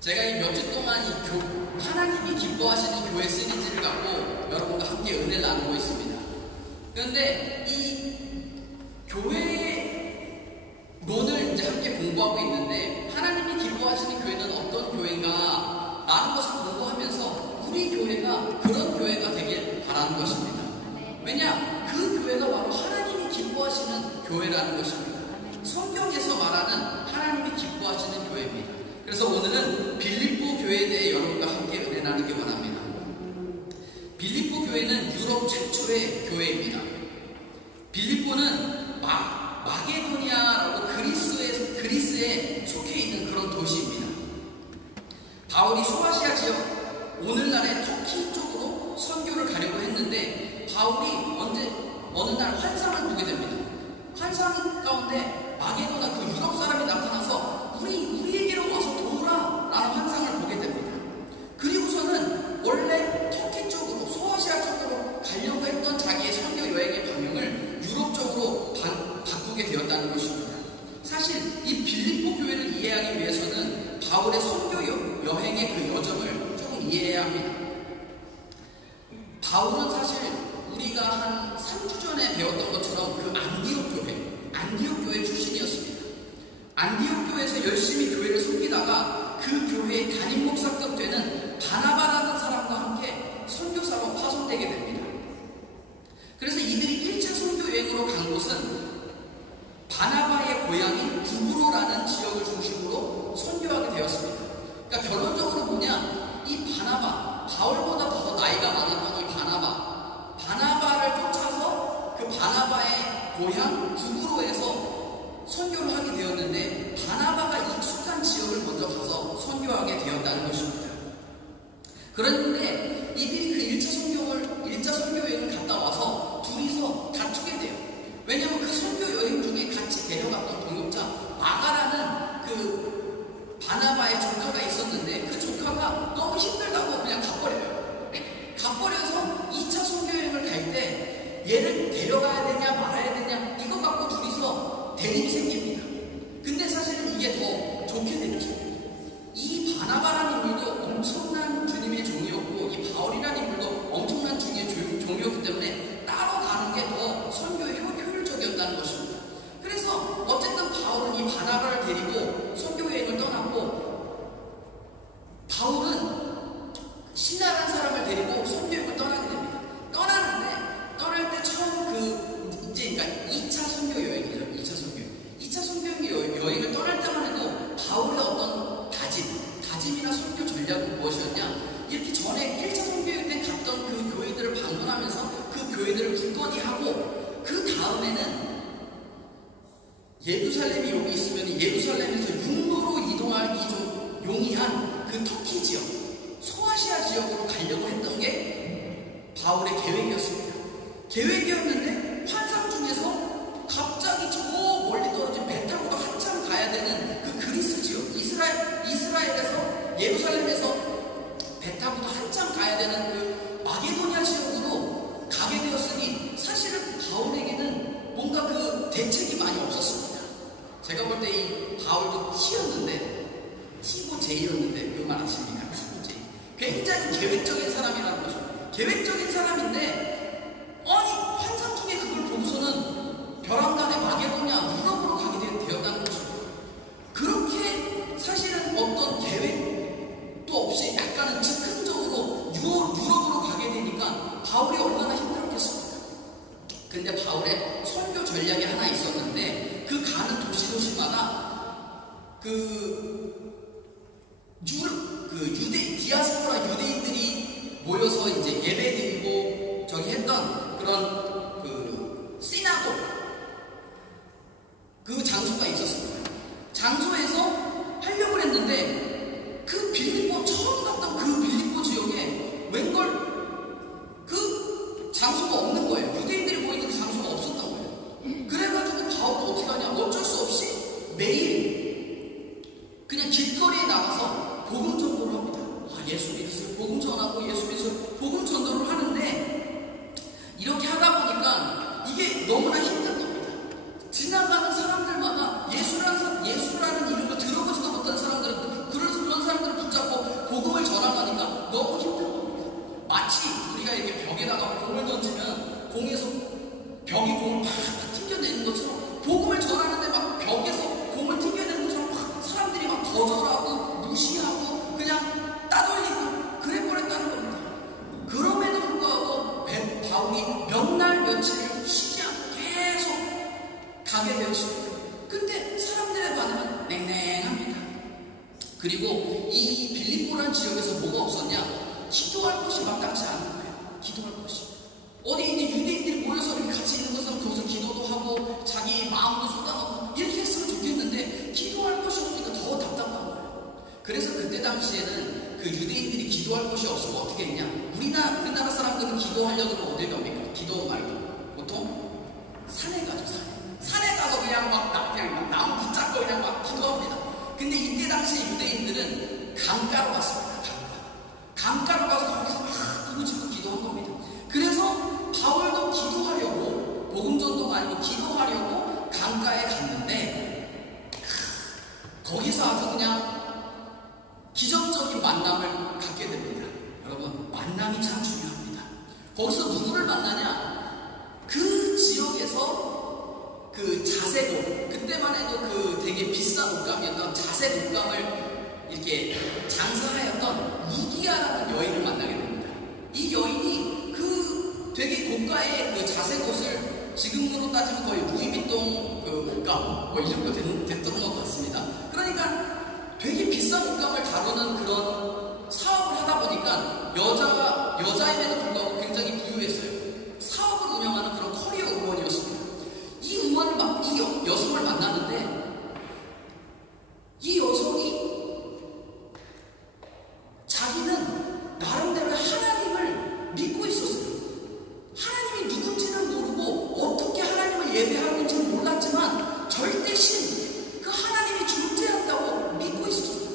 제가 이 몇 주 동안 하나님이 기뻐하시는 교회 시리즈를 갖고 여러분과 함께 은혜를 나누고 있습니다. 그런데 이 교회론을 이제 함께 공부하고 있는데, 하나님이 기뻐하시는 교회는 어떤 교회인가 라는 것을 공부하면서 우리 교회가 그런 교회가 되길 바라는 것입니다. 왜냐? 그 교회가 바로 하나님이 기뻐하시는 교회라는 것입니다. 성경에서 말하는 하나님이 기뻐하시는 교회입니다. 그래서 오늘은 빌립보 교회에 대해 여러분과 함께 은혜 나누기 원합니다. 빌립보 교회는 유럽 최초의 교회입니다. 빌립보는 마게도니아라고 그리스에 속해 있는 그런 도시입니다. 바울이 소아시아 지역, 오늘날의 터키 쪽으로 선교를 가려고 했는데, 바울이 어느 날 환상을 보게 됩니다. 환상 가운데 마게도나 그 유럽 사람이 나타나서 우리에게로 와서 도우라 라는 환상을 보게 됩니다. 그리고서는 원래 터키 쪽으로, 소아시아 쪽으로 가려고 했던 자기의 선교 여행의 방향을 유럽 쪽으로 바꾸게 되었다는 것입니다. 사실 이 빌립보 교회를 이해하기 위해서는 바울의 선교 여행의 그 여정을 조금 이해해야 합니다. 바울은 사실 우리가 한 3주 전에 배웠던 것처럼 그 안디옥 교회 출신이었습니다. 안디옥 교회에서 열심히 교회를 섬기다가 그 교회의 담임 목사급 되는 바나바라는 사람과 함께 선교사로 파송되게 됩니다. 그래서 이들이 1차 선교 여행으로 간 곳은 바나바의 고향인 구브로라는 지역을 중심으로 선교하게 되었습니다. 그러니까 결론적으로 뭐냐, 이 바울보다 더 나이가 많았던 이 바나바를 쫓아서 그 바나바의 고향 구브로에서 선교를 하게 되었는데, 바나바가 익숙한 지역을 먼저 가서 선교하게 되었다는 것입니다. 그런데 이들이 그 1차 선교 여행을 갔다 와서 둘이서 다투게 돼요. 왜냐하면 그 선교 여행 중에 같이 데려갔던 동역자 마가라는 그 바나바의 조카가 있었는데, 그 조카가 너무 힘들다고 그냥 가버려요. 가버려서 2차 선교 여행을 갈 때 얘를 데려가야 되냐 말아야 되냐 이거 갖고 둘이서 대립이 생깁니다. 근데 사실은 이게 더 좋게 됐죠. 이 바나바라는 인물도 엄청난 주님의 종이었고, 이 바울이라는 인물도 엄청난 주님의 종이었기 때문에 따로 가는 게 더 선교에 효율적이었다는 것입니다. 그래서 어쨌든 바울은 이 바나바를 데리고 선교 여행을 떠났고, 바울은 신나는 사람을 데리고 선교 여행을 떠나게 됩니다. 떠날 때 처음 그러니까 2차 선교 여행이죠. 2차 선교 여행을 떠날 때만 해도 바울의 어떤 다짐이나 선교 전략은 무엇이었냐? 이렇게 전에 1차 선교 여행 때 갔던 그 교회들을 방문하면서 그 교회들을 굳건히 하고, 그 다음에는 예루살렘이 여기 있으면 예루살렘에서 육로로 이동하기 좀 용이한 그 터키 지역, 소아시아 지역으로 가려고 했던 게 바울의 계획이었는데 환상 중에서 갑자기 저 멀리 떨어진 배 타고도 한참 가야 되는 그 그리스 지역, 이스라엘에서 예루살렘에서 배 타고도 한참 가야 되는 그 마게도니아 지역으로 가게 되었으니, 사실은 바울에게는 뭔가 그 대책이 많이 없었습니다. 제가 볼 때 이 바울도 T고 J였는데 그 말 아십니까? T고 J. 굉장히 계획적인 사람이라는 거죠. 계획적인 사람인데, 아니 환상 중에 그걸 보고서는 벼랑간에 마게도냐 유럽으로 가게 되었다는 것입니다. 그렇게 사실은 어떤 계획도 없이 약간은 즉흥적으로 유럽으로 가게 되니까 바울이 얼마나 힘들었겠습니까? 근데 바울의 선교 전략이 하나 있었는데, 그 가는 도시마다 디아스포라 유대인들이 모여서 이제 예배드리고 저기 했던 그런 그 시나고, 그 장소가 있었습니다. 장소에서 하려고 했는데, 그 빌립보 처음 갔던 그 빌립보 지역에 웬걸 그 장소가 없는 거예요. 유대인들이 모이는 그 장소가 없었던 거예요. 그래가지고 바울은 어떻게 하냐, 어쩔 수 없이 매일 그냥 길거리에 나가서 복음 전도를 합니다. 예수 믿으세요. 복음 전하고 예수 믿으세요. 복음 전도를 하는데, 이렇게 하다 예배하십니다. 근데 사람들의 반응은 냉랭합니다. 그리고 이 빌립보라는 지역에서 뭐가 없었냐? 기도할 곳이 마땅치 않은 거예요. 기도할 곳이. 어디 있는 유대인들이 모여서 이렇게 같이 있는 것은 거기서 기도도 하고 자기 마음도 쏟아놓고 이렇게 했으면 좋겠는데 기도할 곳이 없으니까 더 답답한 거예요. 그래서 그때 당시에는 그 유대인들이 기도할 곳이 없으면 어떻게 했냐? 우리나라 사람들은 기도하려고 하면 어딜 갑니까? 기도 말고 보통 산에 가죠. 산에 가서 그냥 막 나무 붙잡고 그냥 막 기도합니다. 근데 이때 당시 유대인들은 강가로 갔습니다. 강가로 가서 거기서 막 누구지고 기도한 겁니다. 그래서 바울도 기도하려고 복음 전도가 아니고 기도하려고 강가에 갔는데 거기서 아주 그냥 기적적인 만남을 갖게 됩니다. 여러분, 만남이 참 중요합니다. 거기서 누구를 만나냐? 그 지역에서 그 자색 옷, 그때만 해도 그 되게 비싼 옷감이었던 자색 옷감을 이렇게 장사하였던 루디아라는 여인을 만나게 됩니다. 이 여인이 그 되게 고가의 그 자색 옷을 지금으로 따지면 거의 루이비통 그 옷감 뭐 이 정도 됐던 것 같습니다. 그러니까 되게 비싼 옷감을 다루는 그런 사업을 하다 보니까 여자임에도 불구하고 굉장히 부유했어요. 사업을 운영하는 그런 커리어 우먼이었습니다. 이 여성을 만나는데 이 여성이 자기는 나름대로 하나님을 믿고 있었어요. 하나님이 누군지는 모르고 어떻게 하나님을 예배하는지는 몰랐지만 절대 그 하나님이 존재한다고 믿고 있었어요.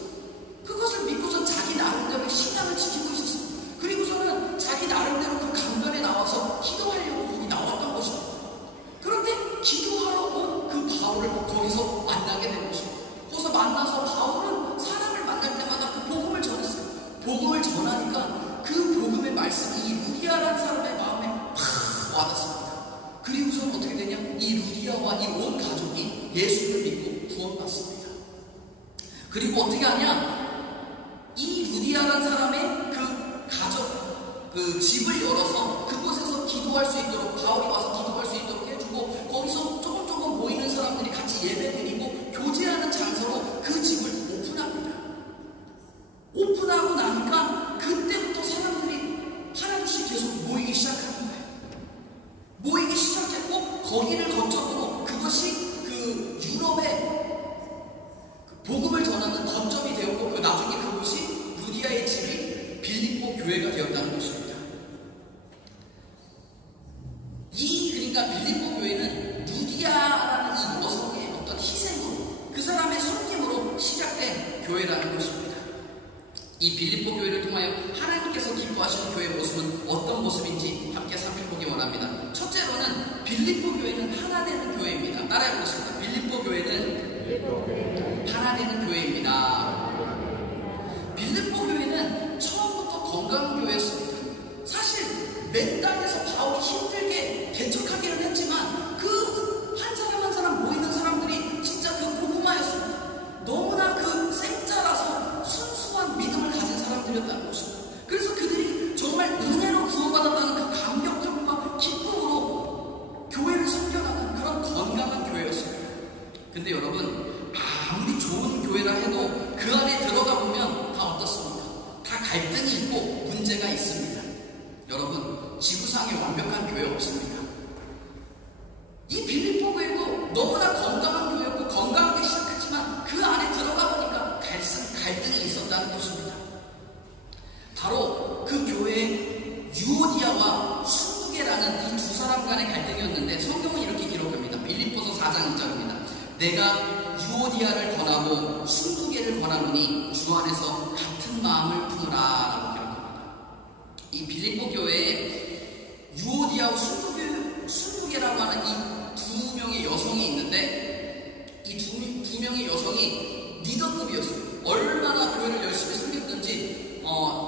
그것을 믿고서 자기 나름대로 신앙을 지키고 있었어요. 그리고서는 자기 나름대로 그 강변에 나와서 기도하려고 거기 나왔던 것입니다. 그런데 기도하러 온 그 바울을 거기서 만나게 된 것입니다. 거기서 만나서 바울은 사람을 만날 때마다 그 복음을 전했어요. 복음을 전하니까 그 복음의 말씀이 이 루디아라는 사람의 마음에 팍 와닿습니다. 그리고서는 어떻게 되냐? 이 루디아와 이 온 가족이 예수를 믿고 구원받습니다. 그리고 어떻게 하냐? 이 루디아라는 사람의 그 가족, 그 집을 열어서 그곳에서 기도할 수 있도록, 바울이 와서 기도할 수 있도록 해주고, 거기서 조금 모이는 사람들이 같이 예배드리고 교제하는 장소로 그 집을 오픈합니다. 오픈하고 나니까 그때부터 사람들이 하나둘씩 계속 모이기 시작하는 거예요. 모이기 시작했고, 거기를 거점으로 그것이 그 유럽의 복음을 전하는 거점이 되었고, 그 나중에 그곳이 루디아의 집이 빌립보 교회가 되었다는 것입니다. 그러니까 빌립보 교회는 루디아라는 이 여성의 어떤 희생으로, 그 사람의 섬김으로 시작된 교회라는 것입니다. 이 빌립보 교회를 통하여 하나님께서 기뻐하시는 교회의 모습은 어떤 모습인지 함께 살펴보기 원합니다. 첫째로는 빌립보 교회는 하나 되는 교회입니다. 따라해보겠습니다. 빌립보 교회는 하나 되는 교회입니다. 빌립보 교회는 처음부터 건강한 교회였습니다. 사실 맨 땅에서 바울이 힘들게 개척하기는 했지만 그 한 사람 한 사람 모이는 사람들이 진짜 그 복음화였습니다. 너무나 그 생짜라서 순수한 믿음을 가진 사람들이었다는 것입니다. 그래서 그들이 정말 은혜로 구원받았다는 그 감격함과 기쁨으로 교회를 섬겨나가는 그런 건강한 교회였습니다. 근데 여러분, 아무리 좋은 교회라 해도 그 안에 들어가 보면 다 어떻습니까? 다 갈등이 있고 문제가 있습니다. 여러분, 지구상에 완벽한 교회 없습니다. 이 빌립보 교회도 너무나 건강한 교회였고 건강하게 시작했지만 그 안에 들어가 보니까 갈등이 있었다는 것입니다. 바로 그 교회의 유오디아와 순두계라는 이 두 사람 간의 갈등이었는데, 성경은 이렇게 기록합니다. 빌립보서 4장 2절입니다. 내가 유오디아를 권하고 순두계를 권하노니 주 안에서 같은 마음을 품으라 라고 기록합니다. 이 빌립보 교회에 유오디아와 순두계라고 하는 이 두 명의 여성이 있는데, 이 두 명의 여성이 리더급이었어요. 얼마나 교회를 열심히 섬겼든지,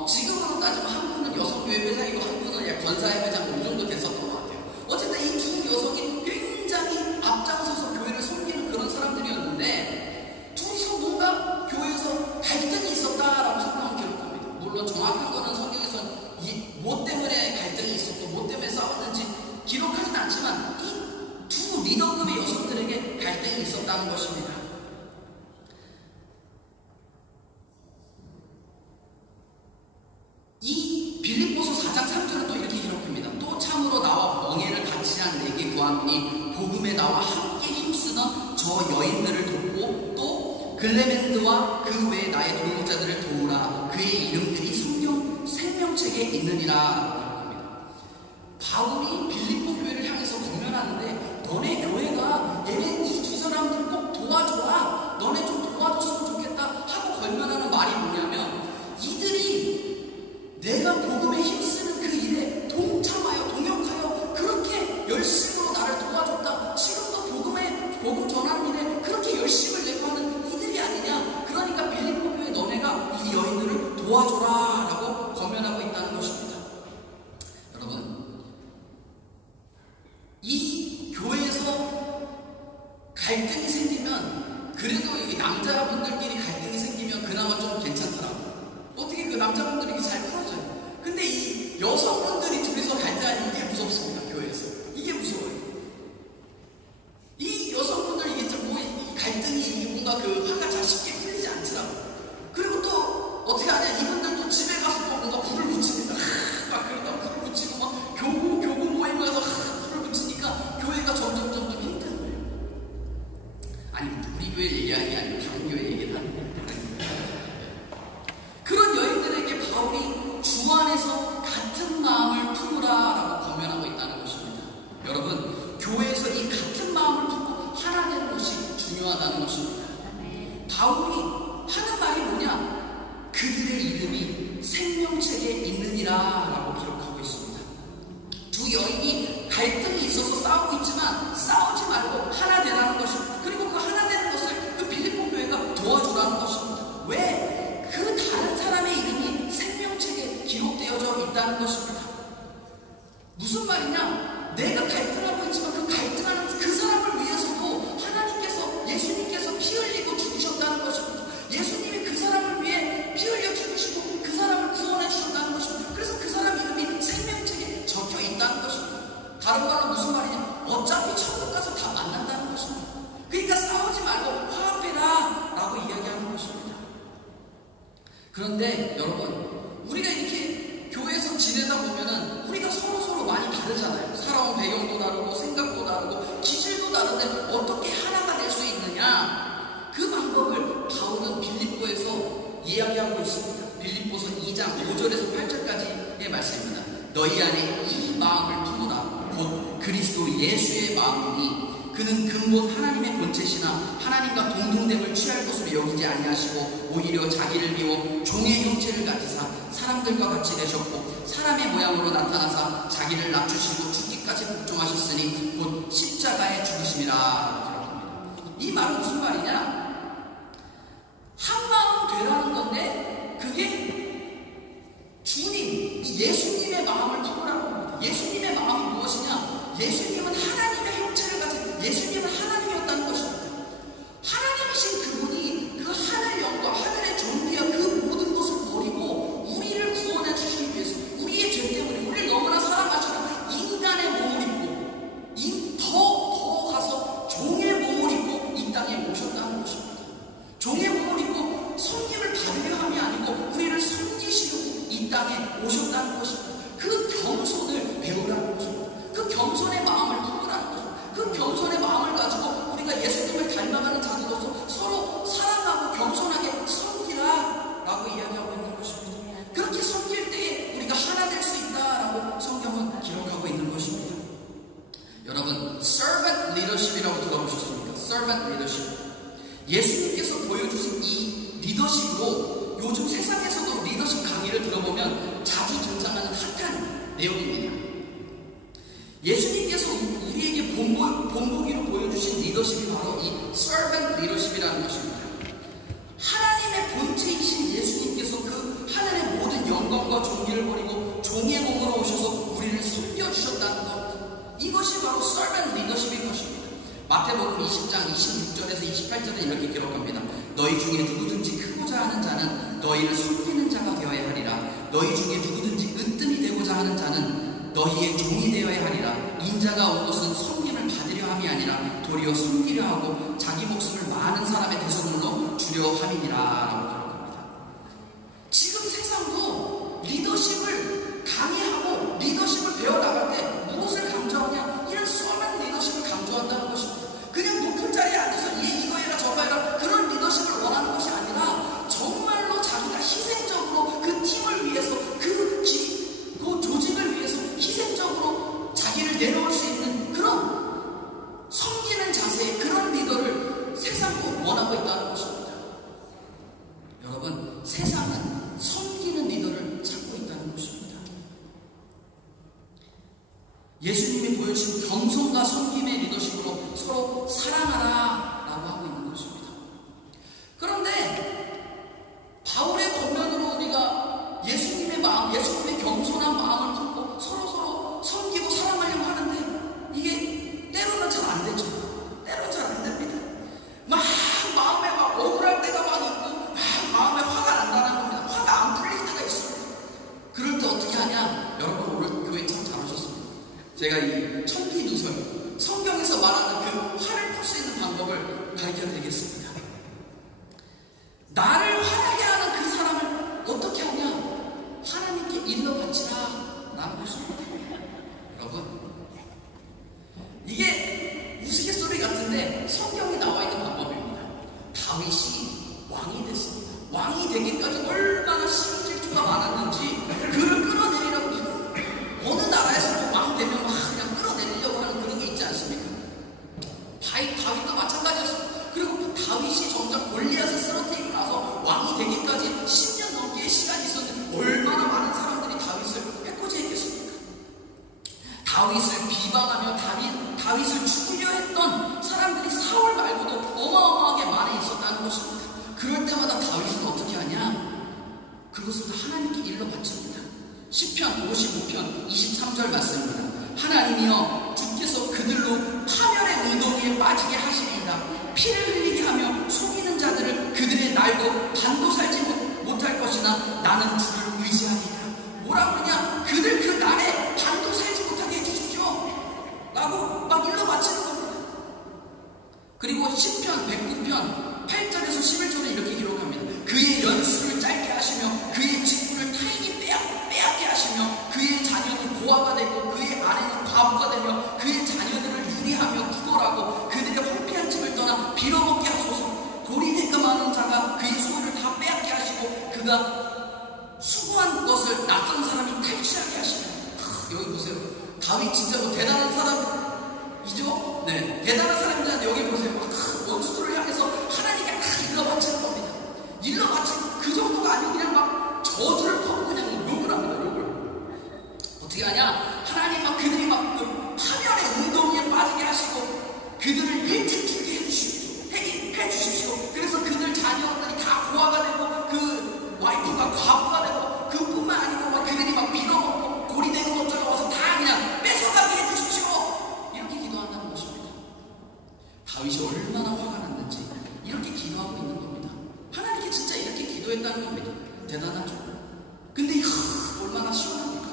지금으로 따지면 한 분은 여성교회 회장이고 한 분은 권사회 회장 이 정도 됐었던 것 같아요. 어쨌든 이 두 여성이 굉장히 앞장서서 교회를 섬기는 그런 사람들이었는데, 둘이서 뭔가 교회에서 갈등이 있었다라고 성경은 기록합니다. 물론 정확한 거는 성경에서 뭐 때문에 갈등이 있었고 뭐 때문에 싸웠는지 기록하진 않지만 이 두 리더급의 여성들에게 갈등이 있다는 것입니다. 이 빌립보서 4장 3절은 또 이렇게 기록합니다. 또 참으로 나와 멍에를 같이 한 내게 구하노니 복음에 나와 함께 힘쓰던 저 여인들을 돕고 또 글레멘드와 그 외에 나의 동역자들을 도우라. 그의 이름들이 생명책에 있느니라. 바울이 빌립보 교회를 향해서 권면하는데 너네 교회가 얘네 이 두 사람들 꼭 도와줘라. 너네 좀 도와줬으면 좋겠다 하고 권면하는 말이 뭐냐면 이들이 내가 복음에 힘쓰는 그 일에 동참하여 동역하여 그렇게 열심으로 나를 도와줬다. 지금도 복음 전하는 일에 그렇게 열심을 내고 하는 이들이 아니냐. 그러니까 빌립보 교회 너네가 이 여인들을 도와줘라 라고 권면하고 있다는 것입니다. 여러분, 이 교회에서 갈등이 생기면 그래도 이 남자분들끼리 갈등이 생기면 그나마 좀 괜찮더라고요. 어떻게 그 남자분들이 잘 풀어져요. 근데 이 여성분들이 둘이서 갈등하는 이게 무섭습니다. 교회에서. 이게 무서워요. 이 여성분들 이게 좀 이 갈등이 뭔가 그 화가 잘 쉽게 풀리지 않더라고요. 그리고 또 어떻게 하냐. 이분들도 집에 가서 또 뭔가 불을 붙입니다. 막 그러다 불을 붙이고 막 교구 모임 가서 불을 붙이니까 교회가 점점 힘든 거예요. 아니 우리 교회 얘기하는 게 아니고 다른 교회 얘기를 하는 거예요. 그런 여인들에게 바울이 주 안에서 같은 마음을 품으라라고 권면하고 있다는 것입니다. 여러분, 교회에서 이 같은 마음을 품고 하나 되는 것이 중요하다는 것입니다. 바울이 하는 말이 뭐냐? 그들의 이름이 생명책에 있느니라 라고 기록하고 있습니다. 두 여인이 갈등이 있어서 싸우고 있지만 싸우지 말고 하나 되라는 것입니다. 그리고 그 하나 되는 것을 그 빌립보 교회가 도와주라는 것입니다. 왜? 그 다른 사람의 이름이 생명책에 기록되어져 있다는 것입니다. 무슨 말이냐? 내가 갈등하고 있지만 그 갈등하는 그 사람을 위해서도 하나님께서 예수님께서 피 흘리고 죽으셨다는 것입니다. 예수님이 그 사람을 위해 피 흘려 죽으시고 그 사람을 구원해 주셨다는 것입니다. 그래서 그 사람 이름이 생명책에 적혀 있다는 것입니다. 다른 말로 무슨 말이냐? 어차피 천국 가서 다 만난다는 것입니다. 그러니까 싸우지 말고 화합해라 라고 이야기하는 것입니다. 그런데 여러분, 우리가 이렇게 교회에서 지내다 보면은 우리가 서로 많이 다르잖아요. 살아온 배경도 다르고 생각도 다르고 기질도 다른데 어떻게 하나가 될 수 있느냐? 그 방법을 바울은 빌립보에서 이야기하고 있습니다. 빌립보서 2장 5절에서 8절까지의 말씀입니다. 너희 안에 이 마음을 품으라. 곧 그리스도 예수의 마음이니 그는 근본 하나님의 본체시나 하나님과 동등됨을 취할 것으로 여기지 아니하시고 오히려 자기를 비워 종의 형체를 가지사 사람들과 같이 되셨고 사람의 모양으로 나타나사 자기를 낮추시고 죽기까지 복종하셨으니 곧 십자가에 죽으심이라 기록합니다. 이 말은 무슨 말이냐? 한 마음 되라는 건데 그게 주님, 예수님의 마음을 품으라는 겁니다. 예수님의 마음이 무엇이냐? 예수님은 하나님의 형체를 가진 예수님은 하나님이었다는 것입니다. 하나님이신 그분이 그 하늘 영과 하늘의 존귀와 그 모든 것을 버리고 우리를 구원해 주시기 위해서 우리의 죄 때문에 우리를 너무나 사랑하셔서 인간의 몸을 입고 더 가서 종의 몸을 입고 이 땅에 오셨다는 것입니다. 종의 몸을 입고 섬김을 받으려 함이 아니고 우리를 섬기시려고 이 땅에 오셨다는 것입니다. 그 겸손을 배우라는 것입니다. 그 겸손의 마음을 품으라는 것입니다. 그 겸손의 마음을 가지고 우리가 예수님을 닮아가는 자들로서 서로 사랑하고 겸손하게 섬기라 라고 이야기하고 있는 것입니다. 그렇게 섬길 때에 우리가 하나 될 수 있다라고 성경은 기록하고 있는 것입니다. 여러분, servant leadership이라고 들어보셨습니까? servant leadership. 예수님께서 보여주신 이 리더십으로 요즘 세상에서도 리더십 강의를 들어보면 자주 등장하는 핫한 내용입니다. 예수님께서 우리에게 본보기로 보여주신 리더십이 바로 이 servant leadership이라는 것입니다. 하나님의 본체이신 예수님께서 그 하늘의 모든 영광과 존귀를 버리고 종의 몸으로 오셔서 우리를 섬겨주셨다는 것. 이것이 바로 servant leadership인 것입니다. 마태복음 20장 26절에서 28절에 이렇게 기록합니다. 너희 중에 누구든지 크고자 하는 자는 너희를 섬기는 자가 되어야 하리라. 너희 중에 누구든지 으뜸이 되고자 하는 자는 너희의 종이 되어야 하리라. 인자가 온 것은 섬김을 받으려 함이 아니라 도리어 섬기려 하고 자기 목숨을 밝혀드리겠습니다. 나를 화나게 하는 그 사람을 어떻게 하냐? 하나님께 일러 바치라 라는 것입니다. 여러분, 이게 우스갯소리 같은데 성경에 나와 있는 방법입니다. 다윗이 왕이 됐습니다. 왕이 되기까지 얼마나 심질투가 많았는지 그를 끌어내리라고 어느 나라에서 왕 되면 막 그냥 끌어내리려고 하는 그런 게 있지 않습니까? 다윗도 마찬가지였습니다. 그리고 다윗이 정작 골리앗을 쓰러뜨리고 나서 왕이 되기까지 10년 넘게 시간이 있었는데 얼마나 많은 사람들이 다윗을 해코지했겠습니까? 다윗을 비방하며 다윗을 죽이려 했던 사람들이 사울 말고도 어마어마하게 많이 있었다는 것입니다. 그럴 때마다 다윗은 어떻게 하냐? 그것을 하나님께 일러 바칩니다. 시편 55편 23절 말씀입니다. 하나님이여 주께서 그들로 파멸의 운동에 빠지게 하시리이다. 피를 흘리게 하며 속이는 자들을 그들의 날도 반도 살지 못할 것이나 나는 주를 의지하리이다. 뭐라 그러냐? 그들 그 날에 반도 살지 못하게 해주십시오 라고 막 일러 바치는 겁니다. 그리고 시편 109편 8절에서 11절에 이렇게 기록합니다. 그의 연수를 짧게 하시며 그의 직분을 타인이 빼앗게 하시며 그의 자녀는 고아가 되고 그의 아내는 과부가 되며 그의 자녀들을 유리하며 구걸하고 그들의 황폐한 집을 떠나 빌어먹게 하소서. 고리대금하는 자가 그의 소유를 다 빼앗게 하시고 그가 수고한 것을 낯선 사람이 탈취하게 하시며. 여기 보세요. 다윗 진짜 뭐 대단한 사람이죠? 네, 대단한 사람인데 여기 보세요. 원수들을 향해서 하나님께 일러 바치는 겁니다. 일러 바치는 그 정도가 아니고 그냥 막 저주를 퍼고 그냥 욕을 합니다. 욕을. 어떻게 하냐? 하나님 막 그들이 막 그 파멸의 운동에 빠지게 하시고 그들을 일찍 죽게 해주십시오. 그래서 그들 자녀들이 다 고아가 되고 그 와이프가 과부가 되고 그뿐만 아니고 막 그들이 막 빌어먹고 고리되는 것들을 와서 다 그냥 뺏어가게 해주십시오. 이렇게 기도한다는 것입니다. 다윗이 얼마나 화가 났는지 이렇게 기도하고 있는 겁니다. 하나님께 진짜 이렇게 기도했다는 겁니다. 대단하죠? 근데 얼마나 시원합니까?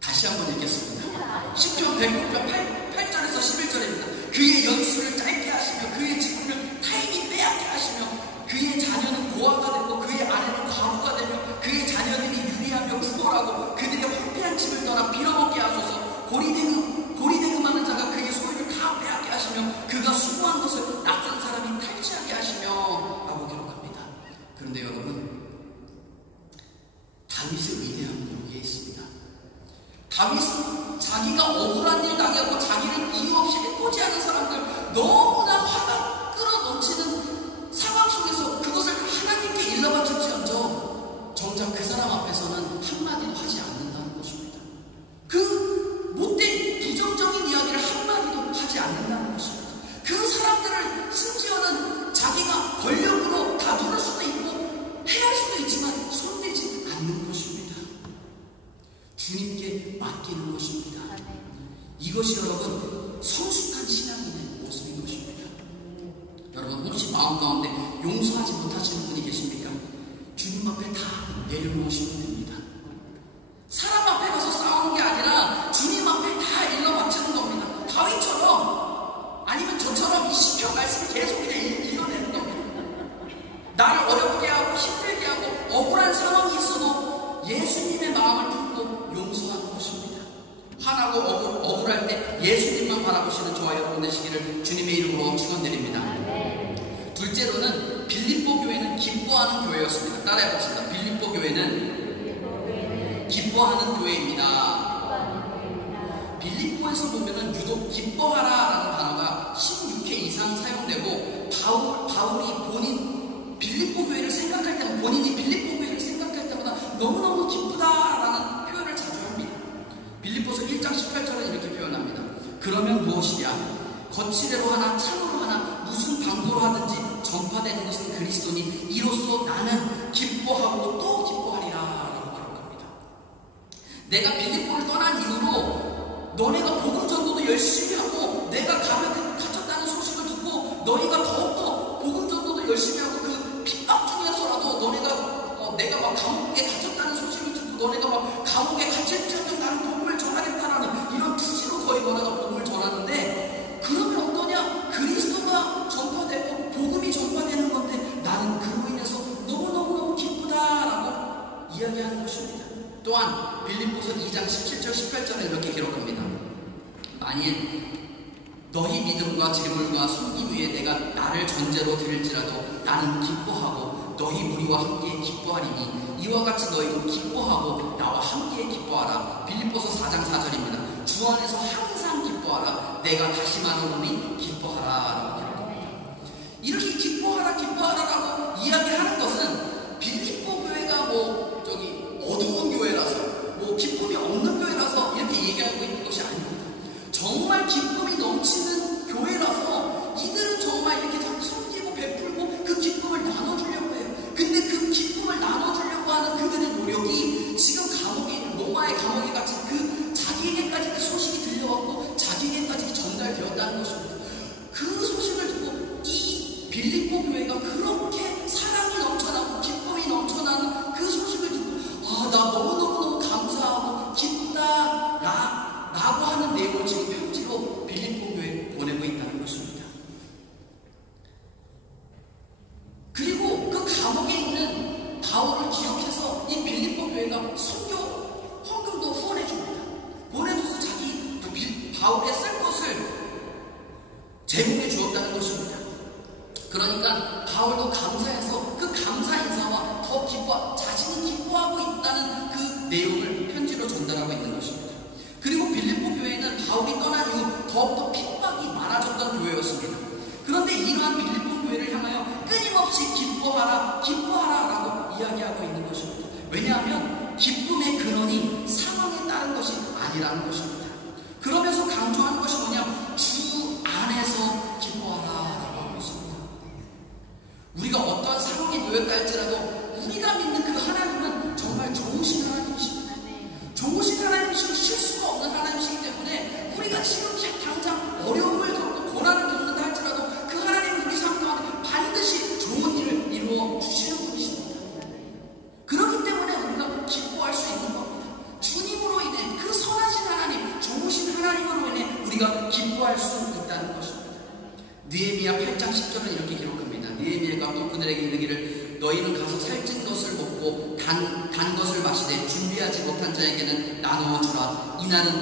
다시 한번 읽겠습니다. 시편 109편 8절에서 11절입니다. 그의 연수를 짧게 하시며 그의 직분을 타인이 빼앗게 하시며 그의 자녀는 고아가 되고 그의 아내는 과부가 되며 그의 자녀들이 유리하며 구걸하고 그들의 황폐한 집을 떠나 빌어먹게 하소서. 고리대금하는 자가 그의 소유를 다 빼앗게 하시며 그가 수고한 것을 낯선 사람이 탈취하게 하시며 라고 기록합니다. 그런데 여러분, 다윗의 위대함은 여기에 있습니다. 다윗은 자기가 억울한 일 당하고 자기를 이유 없이 해코지하는 사람들, 너무나 화가 끌어넘치는 상황 속에서 그것을 하나님께 일러바칠지언정 정작 그 사람 앞에서는 한마디도 하지 않는다는 것입니다. 그 못된 부정적인 이야기를 한마디도 하지 않는다는 것입니다. 그 사람들을 심지어는 자기가 권력으로 다룰 수도 있고 해할 수도 있지만 손대지 않는 것입니다. 주님께 맡기는 것입니다. 이것이 여러분 성숙한 신앙인의 모습인 것입니다. 여러분, 혹시 마음 가운데 용서하지 못하시는 분이 계십니까? 주님 앞에 다 내려놓으시면 됩니다. 사람 앞에 가서 싸우는 게 아니라 주님 앞에 다 일러 바치는 겁니다. 다윗처럼 아니면 저처럼 이 시편 말씀을 계속 그냥 읽어내는 겁니다. 나를 어렵게 하고 힘들게 하고 억울한 상황이 있어도 예수님의 마음을 품고 용서하는 것입니다. 화나고 억울할 때 예수님만 바라보시는 저와 여러분 되시기를 주님의 이름으로 축원드립니다. 둘째로는 빌립보 교회는 기뻐하는 교회였습니다. 따라해보겠습니다. 빌립보 교회는 기뻐하는 교회입니다. 빌립보에서 보면은 유독 기뻐하라라는 단어가 16회 이상 사용되고 바울이 빌립보 교회를 생각할 때마다 본인이 빌립보 교회를 생각할 때마다 너무너무 기쁘다라는 표현을 자주 합니다. 빌립보서 1장 18절에 이렇게 표현합니다. 그러면 무엇이냐? 거칠대로 하나 참으로 하나 무슨 방도로 하든지 전파되는 것은 그리스도니 이로써 나는 기뻐하고 또 기뻐하리라 라고 기록합니다. 내가 빌립보를 떠난 이후로 너네가 복음 전도도 열심히 하고 내가 갇혔다는 소식을 듣고 너희가 더욱더 복음 전도도 열심히 하고 그 핍박 중에서라도 너네가 내가 막 감옥에 갇혔다는 소식을 듣고 너네가 막 감옥에 갇힐지언정 나는 복음을 전하겠다라는 이런 투지로 거의 너네가 복음을 전하는데 그러면 어떠냐? 그리스도가 또한 빌립보서 2장 17절 18절에 이렇게 기록합니다. 만일 너희 믿음과 재물과 섬김 위에 내가 나를 전제로 드릴지라도 나는 기뻐하고 너희 무리와 함께 기뻐하리니 이와 같이 너희도 기뻐하고 나와 함께 기뻐하라. 빌립보서 4장 4절입니다. 주 안에서 항상 기뻐하라. 내가 다시 말하노니 기뻐하라. 이렇게 기뻐하라라고 이야기하는 것은 빌립보 교회가 어두운 교회라서 기쁨이 없는 교회라서 이렇게 얘기하고 있는 것이 아닙니다. 정말 기쁨이 넘치는 교회라서 이들은 정말 이렇게 섬기고 베풀고 그 기쁨을 나눠주려고 해요. 근데 그 기쁨을 나눠주려고 하는 그들의 노력이 지금 감옥에 있는 로마의 감옥에 갇힌 그 자기에게까지 그 소식이 들려왔고 자기에게까지 전달되었다는 것입니다. 그 소식을 듣고 이 빌립보 교회가 그렇게 사랑이 넘쳐나고 기쁨이 넘쳐나는 그 소식을 듣고 나 너무너무 감사하고 기쁘다 라고 하는 내용을 지금 편지로 빌립보 교회에 보내고 있다는 것입니다. 그리고 그 감옥에 있는 바울을 기억해서 이 빌립보 교회가 선교 헌금도 후원해 줍니다. 보내줘서 자기 바울의 쓸 것을 제공해 주었다는 것입니다. 그러니까 바울도 감사해서 그 감사 인사와 더 자신이 기뻐하고 있다는 그 내용을 편지로 전달하고 있는 것입니다. 그리고 빌립보 교회는 바울이 떠난 이후 더욱더 핍박이 많아졌던 교회였습니다. 그런데 이러한 빌립보 교회를 향하여 끊임없이 기뻐하라라고 이야기하고 있는 것입니다. 왜냐하면 기쁨의 근원이 상황에 따른 것이 아니라는 것입니다. 그러면서 강조하는 것이 뭐냐? 주 안에서 기뻐하라라고 하고 있습니다. 우리가 어떠한 상황에 놓였다 할지라도 우리가 믿는 그 하나님은 정말 좋으신 하나님이십니다. 좋으신 하나님이시고 실수가 없는 하나님이시기 때문에 우리가 지금 당장 어려움을 겪고 고난을 겪는다 할지라도 그 하나님은 우리 삶 가운데 반드시 좋은 일을 이루어 주시는 분이십니다. 그렇기 때문에 우리가 기뻐할 수 있는 겁니다. 주님으로 인해 그 선하신 하나님, 좋으신 하나님으로 인해 우리가 기뻐할 수 있다는 것입니다. 느헤미야 8장 10절은 이렇게 기록합니다. 느헤미야가 또 그들에게 이르기를 너희는 가서 살찐 것을 먹고 단 것을 마시되 준비하지 못한 자에게는 나누어 주라. 이날은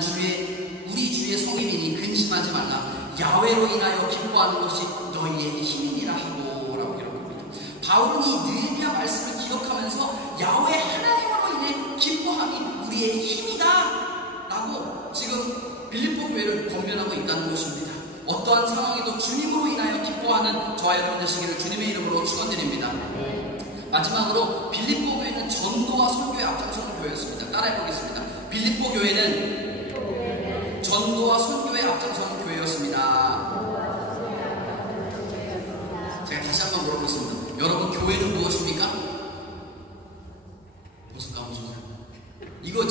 우리 주의 성임이니 근심하지 말라. 야훼로 인하여 기뻐하는 것이 너희의 힘이니라 하고 라고 기록합니다. 바울은 이 느헤미야 말씀을 기억하면서 야훼 하나님으로 인해 기뻐함이 우리의 힘이다 라고 지금 빌립보 교회를 권면하고 있다는 것입니다. 어떠한 상황에도 주님으로 인하여 기뻐하는 저와 여러분 되시기를 주님의 이름으로 축원드립니다. 마지막으로 빌립보 교회는 전도와 선교에 앞장서는 교회였습니다. 따라해보겠습니다. 빌립보 교회는 전도와 선교에 앞장서는 교회였습니다. 제가 다시 한번 물어보겠습니다. 여러분 교회는 무엇입니까? 벌써 까먹으셨나요? 이거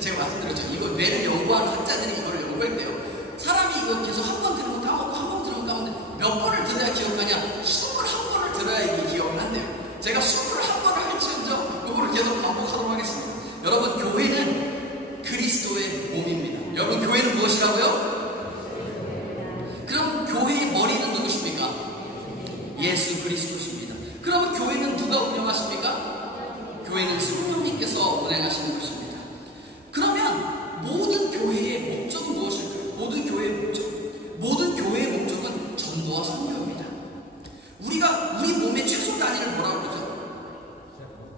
제가 말씀드렸죠. 이거 뇌를 연구하는 학자들이 이거를 연구했대요. 사람이 이거 계속 한 번 들으면 까먹고 한 번 들으면 까먹는데 몇 번을 들어야 기억하냐? 21번을 들어야 이게 기억을 한대요. 제가 21번을 할지언정 이거를 계속 반복하도록 하겠습니다. 여러분 교회는 그리스도의 몸입니다. 여러분 교회는 무엇이라고요? 그럼 교회의 머리는 누구십니까? 예수 그리스도십니다. 그러면 교회는 누가 운영하십니까? 교회는 성령님께서 운행하시는 것입니다. 그러면 모든 교회의 목적은 무엇일까요? 모든 교회의 목적은 전도와 선교입니다. 우리 몸의 최소 단위를 뭐라고 그러죠?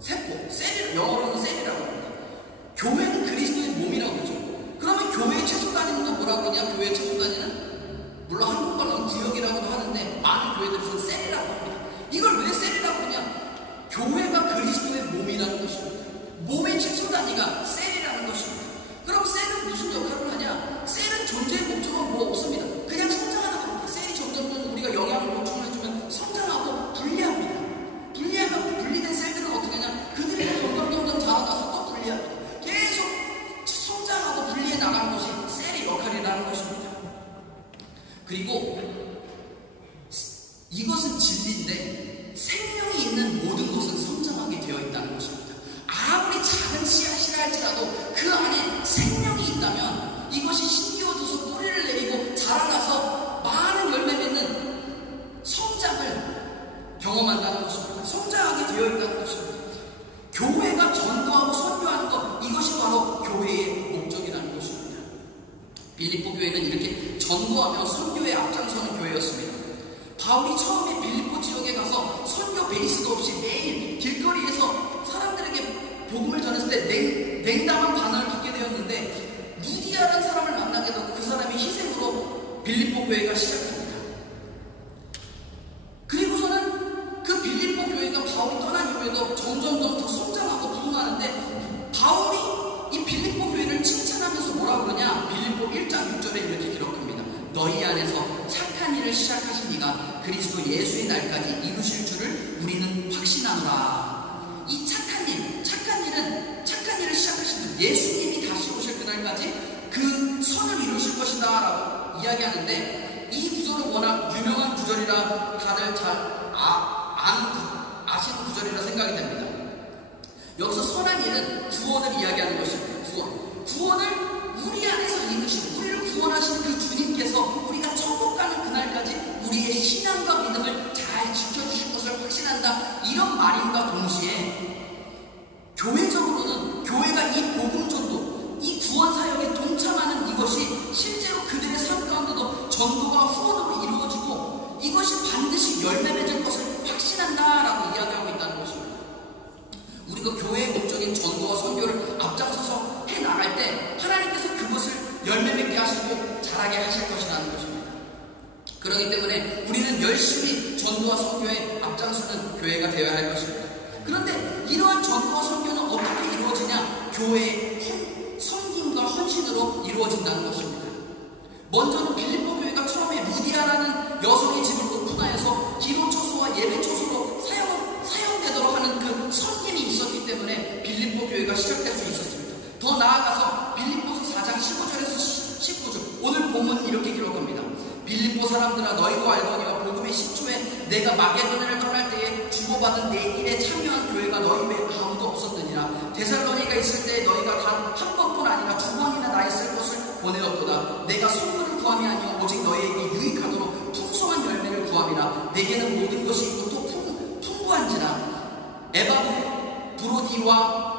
세포, 셀, 영어로는 셀이라고 합니다. 교회는 그리스도의 몸이라고 그러죠. 그러면 교회의 최소 단위는 또 뭐라고 그러냐? 교회의 최소 단위는 물론 한국말로는 구역이라고도 하는데 많은 교회들에서는 셀이라고 합니다. 이걸 왜 셀이라고 그러냐? 교회가 그리스도의 몸이라는 것입니다. 몸의 최소 단위가 셀이라는 것입니다. 그럼 셀은 무슨 역할을 하냐? 셀은 존재의 목적은 뭐 없습니다. 그냥 성장하는 겁니다. 셀이 점점 우리가 영양을 보충해주면 성장하고 분리합니다. 분리하면 분리된 셀들은 어떻게 하냐? 그들이 점점 자라나서 또 분리합니다. 계속 성장하고 분리해 나가는 것이 셀의 역할이라는 것입니다. 그리고 이것은 진리인데 생명이 있는 모든 것은 성장하게 되어 있다는 것입니다. 아무리 작은 씨앗이라 할지라도 그 안에 생명이 있다면 이것이 심기어져서 뿌리를 내리고 자라나서 많은 열매 맺는 성장을 경험한다는 것입니다. 성장하게 되어 있다는 것입니다. 교회가 전도하고 선교하는 것, 이것이 바로 교회의 목적이라는 것입니다. 빌립보 교회는 이렇게 전도하며 선교에 앞장서는 교회였습니다. 바울이 처음에 빌립보 지역에 가서 선교 베이스도 없이 매일 길거리에서 사람들에게 복음을 전했을 때 냉담한 반응을 받게 되었는데, 루디아라는 사람을 만나게 되고 그 사람의 희생으로 빌립보 교회가 시작합니다. 그리고서는 그 빌립보 교회가 바울이 떠난 이후에도 점점점 더 성장하고 부흥하는데, 바울이 이 빌립보 교회를 칭찬하면서 뭐라고 그러냐? 빌립보 1장 6절에 이렇게 기록합니다. 너희 안에서 착한 일을 시작하신 이가 그리스도 예수의 날까지 이루실 줄을 우리는 확신하노라. 이 착한 일을 시작하신 예수님이 다시 오실 그날까지 그 선을 이루실 것이다 라고 이야기하는데, 이 구절은 워낙 유명한 구절이라 다들 잘 아시는 구절이라 생각이 됩니다. 여기서 선한 일은 구원을 이야기하는 것입니다. 구원을 우리 안에서 이루신, 우리를 구원하신 그 주님께서 우리가 천국 가는 그날까지 우리의 신앙과 믿음을 잘 지켜주실 것을 확신한다, 이런 말임과 동시에 교회적으로는 교회가 이 복음 전도, 이 구원 사역에 동참하는 이것이 실제로 그들의 삶 가운데도 전도가 후원으로 이루어지고 이것이 반드시 열매 맺을 것을 확신한다라고 이야기하고 있다는 것입니다. 우리가 교회의 목적인 전도와 선교를 앞장서서 해나갈 때 하나님께서 그것을 열매 맺게 하시고 자라게 하실 것이라는 것입니다. 그렇기 때문에 우리는 열심히 전도와 선교에 앞장서는 교회가 되어야 할 것입니다. 그런데 이러한 전도와 선교는 어떻게 이루어지냐? 교회의 섬김과 헌신으로 이루어진다는 것입니다. 먼저는 빌립보 교회가 처음에 루디아라는 여성의 집을 오픈하여서 기도 처소와 예배 처소로 사용되도록 하는 그 섬김이 있었기 때문에 빌립보 교회가 시작될 수 있었습니다. 더 나아가서 빌립보서 4장 15절에서 19절, 오늘 본문은 이렇게 기록합니다. 빌립보 사람들아, 너희도 알거니와 복음의 시초에 내가 마게도냐를 떠날 때에 주고받은 내 일에 참여한 교회가 너희 외에 아무도 없었느니라. 데살로니가 있을 때 너희가 단 한 번뿐 아니라 두 번이나 나의 쓸 것을 보내었도다. 내가 선물을 구함이 아니요 오직 너희에게 유익하도록 풍성한 열매를 구함이라. 내게는 모든 것이 있고 또 풍부한지라. 에바 브로디와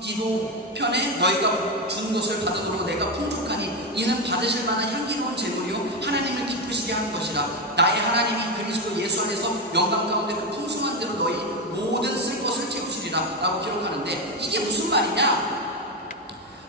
디도 편에 너희가 준 것을 받으므로 내가 풍족하니 이는 받으실 만한 향기로운 제물이요 하나님을 기쁘시게 하는 것이라. 나의 하나님이 그리스도 예수 안에서 영광 가운데 그 풍성한 대로 너희 모든 쓸 것을 채우시리라 라고 기록하는데, 이게 무슨 말이냐?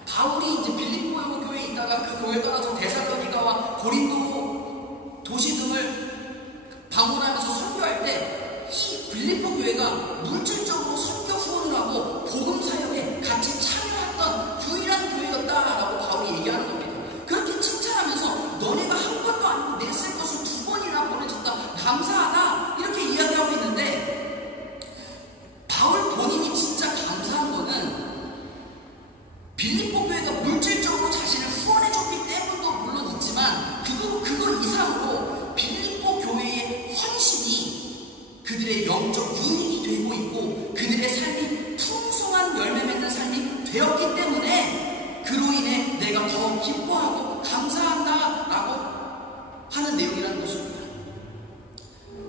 바울이 이제 빌립보 교회에 있다가 그 교회를 떠나서 데살로니가와 고린도 도시 등을 방문하면서 선교할 때 이 빌립보 교회가 물질적으로 선교 후원을 하고 복음 사역에 같이 참여했던 유일한 교회였다라고 바울이 얘기하는 겁니다. 그렇게 칭찬하면서 너네가 한 번도 아니고 내 쓸 것을 두 번이나 보내줬다, 감사하다, 이렇게 이야기하고 있는데, 바울 본인이 진짜 감사한 거는 빌립보 교회가 물질적으로 자신을 후원해줬기 때문도 물론 있지만 그거 이상으로 빌립보 교회의 헌신이 그들의 영적 유익이 되고 있고 그들의 삶이 풍성한 열매 맺는 삶이 되었기 때문에 그로 인해 내가 더 기뻐하고 감사한다 라고 하는 내용이라는 것입니다.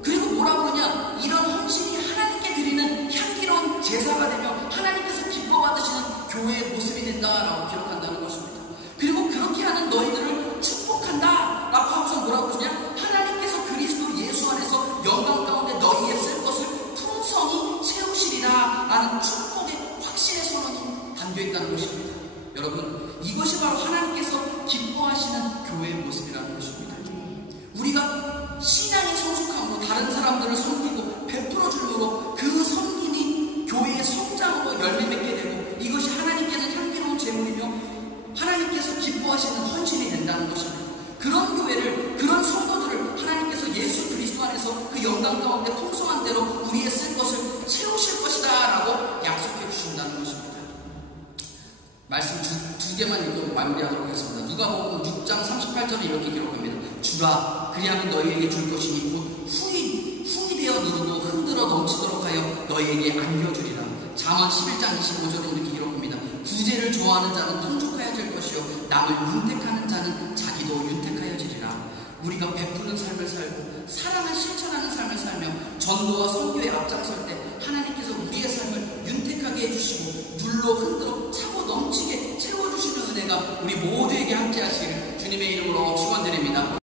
그리고 뭐라고 그러냐? 이런 헌신이 하나님께 드리는 향기로운 제사가 되며 하나님께서 기뻐 받으시는 교회의 모습이 된다라고 기록한다는 것입니다. 그리고 그렇게 하는 너희들을 축복한다 라고 하고서 뭐라고 그러냐? 하나님께서 그리스도 예수 안에서 영광 가운데 너희의 쓸 것을 풍성히 채우시리라 라는 축복의 확신의 선언이 담겨있다는 것입니다. 여러분, 이것이 바로 하나님께서 기뻐하시는 교회의 모습이라는 것입니다. 우리가 신앙의 성숙함으로 다른 사람들을 섬기고 베풀어줌으로 그 섬김이 교회의 성장으로 열매 맺게 되고 이것이 하나님께는 향기로운 제물이며 하나님께서 기뻐하시는 헌신이 된다는 것입니다. 그런 교회를, 그런 성도들을 하나님께서 예수 그리스도 안에서 그 영광 가운데 풍성한 대로 우리의 쓸 것을 채우실 것이다 라고 약속해 주신다는 것입니다. 말씀 두 개만 읽고 마무리하도록 하겠습니다. 누가복음 6장 38절에 이렇게 기록합니다. 주라, 그리하면 너희에게 줄 것이니 곧 후이 되어 누르고 흔들어 넘치도록 하여 너희에게 안겨주리라. 잠언 11장 25절에 이렇게 기록합니다. 구제를 좋아하는 자는 풍족하여질 것이요 남을 윤택하는 자는 자기도 윤택하여지리라. 우리가 베푸는 삶을 살고 사랑을 실천하는 삶을 살며 전도와 선교에 앞장설 때 하나님께서 우리의 삶을 윤택하게 해주시고 눌러 흔들어 차고 넘치게 채워주시는 은혜가 우리 모두에게 함께 하시길 주님의 이름으로 축원드립니다.